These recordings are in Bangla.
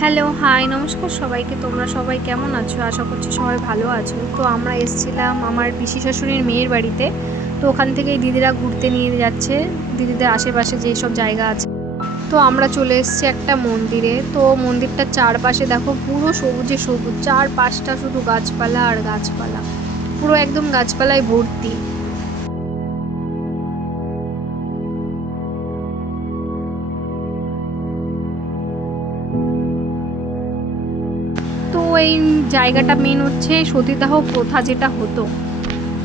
হ্যালো, হাই, নমস্কার সবাইকে। তোমরা সবাই কেমন আছো? আশা করছি সবাই ভালো আছো। তো আমরা এসেছিলাম আমার পিসি শাশুড়ির মেয়ের বাড়িতে। তো ওখান থেকেই দিদিরা ঘুরতে নিয়ে যাচ্ছে, দিদিদের আশেপাশে যেসব জায়গা আছে। তো আমরা চলে এসেছি একটা মন্দিরে। তো মন্দিরটার চারপাশে দেখো পুরো সবুজে সবুজ, চারপাশটা শুধু গাছপালা আর গাছপালা, পুরো একদম গাছপালায় ভর্তি। তো এই জায়গাটা মেন হচ্ছে সতীদাহ প্রথা যেটা হতো,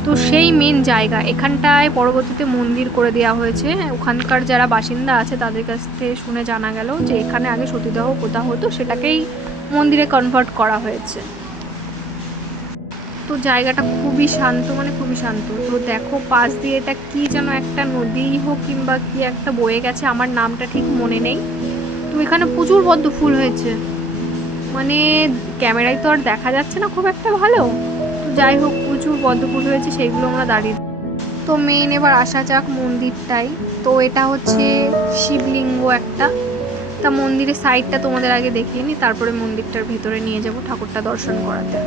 তো সেই মেন জায়গা এখানটায় পরবর্তীতে মন্দির করে দেওয়া হয়েছে। ওখানকার যারা বাসিন্দা আছে তাদের কাছ থেকে শুনে জানা গেল যে এখানে আগে সতীদাহ প্রথা হতো, সেটাকেই মন্দিরে কনভার্ট করা হয়েছে। তো জায়গাটা খুবই শান্ত, মানে খুবই শান্ত। তো দেখো পাশ দিয়ে এটা কি যেন একটা নদী হোক কিংবা কি একটা বয়ে গেছে, আমার নামটা ঠিক মনে নেই। তো এখানে প্রচুর পদ্ম ফুল হয়েছে, মানে ক্যামেরায় তো আর দেখা যাচ্ছে না খুব একটা ভালো। তো যাই হোক, প্রচুর পদ্ম ফুল হয়েছে, সেইগুলো আমরা দাঁড়িয়ে। তো মেন এবার আসা যাক মন্দিরটাই। তো এটা হচ্ছে শিবলিঙ্গ একটা। তা মন্দিরের সাইডটা তোমাদের আগে দেখিয়ে নিই, তারপরে মন্দিরটার ভেতরে নিয়ে যাব ঠাকুরটা দর্শন করাতে।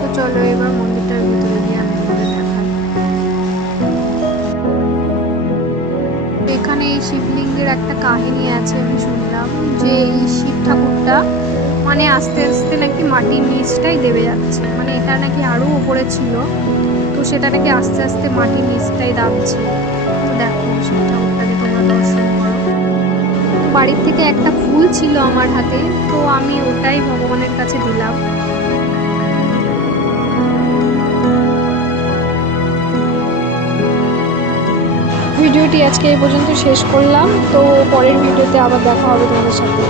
তো চলো এবার মন্দিরটার ভিতরে গিয়ে আমি তোমাদের দেখাই। এখানে এই শিবলিঙ্গের একটা কাহিনী আছে, আমি শুনলাম যে এই শিব ঠাকুরটা মানে আস্তে আস্তে নাকি মাটির নিচটাই দেবে যাচ্ছে, মানে এটা নাকি আরও উপরে ছিল, তো সেটা নাকি আস্তে আস্তে মাটির নিচটাই দাবছে। তো দেখো শিব ঠাকুরটাকে তোমরা দর্শন করো। তো বাড়ির থেকে একটা ফুল ছিল আমার হাতে, তো আমি ওটাই ভগবানের কাছে দিলাম। ভিডিওটি আজকে এই পর্যন্ত শেষ করলাম। তো পরের ভিডিওতে আবার দেখা হবে তোমাদের সাথে।